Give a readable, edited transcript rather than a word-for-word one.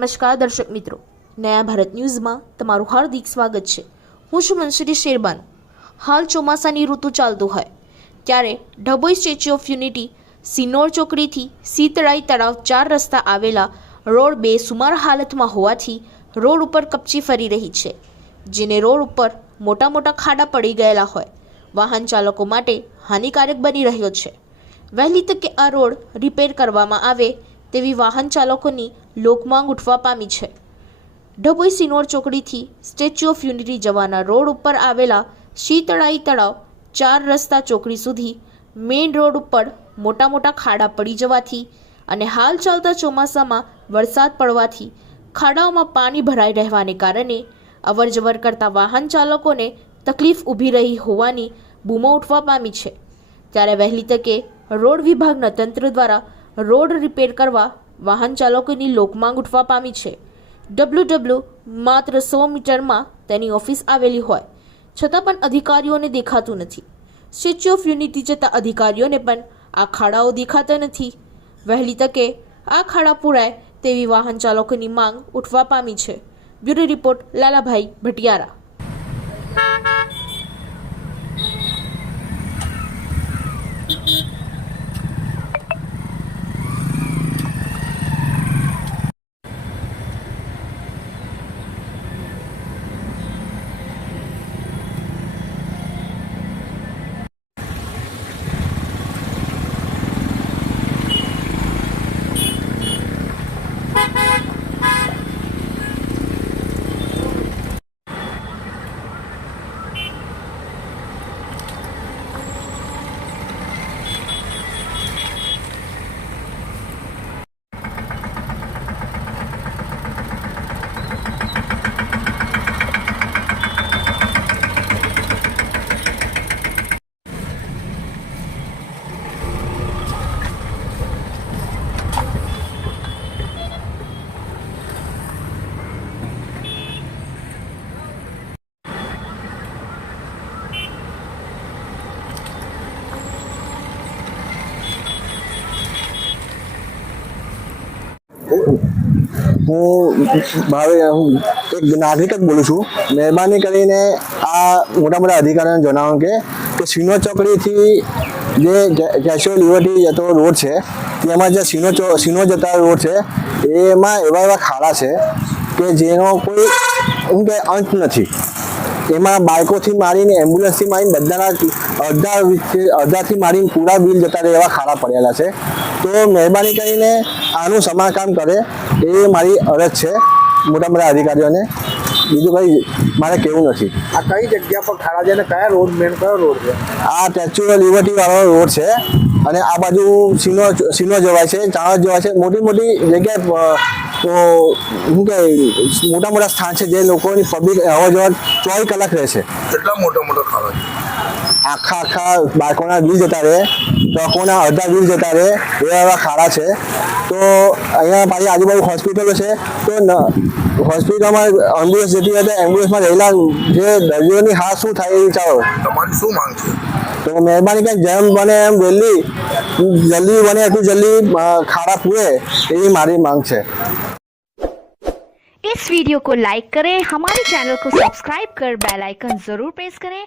નમસ્કાર દર્શક મિત્રો, નયા ભારત ન્યૂઝમાં તમારું હાર્દિક સ્વાગત છે। હું છું મંસૂરી શેરબાનુ। હાલ ચોમાસાની ઋતુ ચાલતું હોય ત્યારે Dabhoi Statue of Unity Sinor ચોકડીથી સીતળાઈ તળાવ 4 રસ્તા આવેલા રોડ બેસુમાર હાલતમાં હોવાથી રોડ ઉપર કપચી ફરી રહી છે, જેને રોડ ઉપર મોટા મોટા ખાડા પડી ગયેલા હોય વાહન ચાલકો માટે હાનિકારક બની રહ્યો છે। વહેલી તકે આ રોડ રિપેર કરવામાં આવે તેવી વાહન ચાલકોની લોકમાંગ ઉઠવા પામી છે। ડભોઈ સિનોર ચોકડીથી સ્ટેચ્યુ ઓફ યુનિટી જવાના રોડ ઉપર આવેલા શીતળાઈ તળાવ 4 રસ્તા ચોકડી સુધી મેઇન રોડ ઉપર મોટા મોટા ખાડા પડી જવાથી અને હાલ ચાલતા ચોમાસામાં વરસાદ પડવાથી ખાડાઓમાં પાણી ભરાઈ રહેવાને કારણે અવરજવર કરતા વાહન ચાલકોને તકલીફ ઊભી રહી હોવાની બૂમો ઉઠવા પામી છે। ત્યારે વહેલી તકે રોડ વિભાગના તંત્ર દ્વારા રોડ રિપેર કરવા વાહન ચાલકોની લોકમાંગ ઉઠવા પામી છે। માત્ર 100 મીટરમાં તેની ઓફિસ આવેલી હોય છતાં પણ અધિકારીઓને દેખાતું નથી। સ્ટેચ્યુ ઓફ યુનિટી જતા અધિકારીઓને પણ આ ખાડાઓ દેખાતા નથી। વહેલી તકે આ ખાડા પૂરાય તેવી વાહન ચાલકોની માંગ ઉઠવા પામી છે। Bureau report Lalabhai Bhatiyara. હું એક નાગરિક જ બોલું છું। મહેરબાની કરીને આ મોટા મોટા અધિકારીઓને જણાવો કે સિનોર ચોકડીથી જે સ્ટેચ્યુ ઓફ લિબર્ટી જતો રોડ છે તેમાં જે સિનોર જતા રોડ છે એમાં એવા ખાડા છે કે જેનો કોઈ અંત નથી। એમાં બાઇકોથી મારીને એમ્બ્યુલન્સથી મારીને બધાના અડધાથી મારીને પૂરા બિલ જતા રહે એવા ખાડા પડેલા છે। તો મહેરબાની કરીને આનું સમારકામ કરે એ મારી અરજ છે મોટા મોટા અધિકારીઓને। બીજું કંઈ મારે કહેવું નથી। આ કઈ જગ્યા પર ખાડા છે અને કયા રોડ મેન કયો રોડ છે? આ સ્ટેચ્યુ ઓફ લિબર્ટી વાળો રોડ છે અને આ બાજુ સિનોર જવાય છે, ચાણોદ જવાય છે। મોટી મોટી જગ્યાએ શું કે મોટા મોટા સ્થાન છે જે લોકોની પબ્લિક અવર જવર 24 કલાક રહે છે। કેટલા મોટા ખાડા છે? આખા બાળકોના બિલ જતા રહે, ટ્રકોના અડધા બિલ જતા રહે એવા ખાડા છે। તો અહીંયા પાછી આજુબાજુ હોસ્પિટલો છે, તો હોસ્પિટલમાં એમ્બ્યુલન્સ જતી હોય તો એમ્બ્યુલન્સમાં રહેલા જે દર્દીઓની હાથ શું થાય એ વિચારો। તમારી શું માંગ છે? તો મહેરબાની કરીને જેમ બને એમ જલ્દી બને એટલું જલ્દી ખાડા પૂરે એવી મારી માંગ છે। इस वीडियो को लाइक करें, हमारे चैनल को सब्सक्राइब कर बेल आइकन जरूर प्रेस करें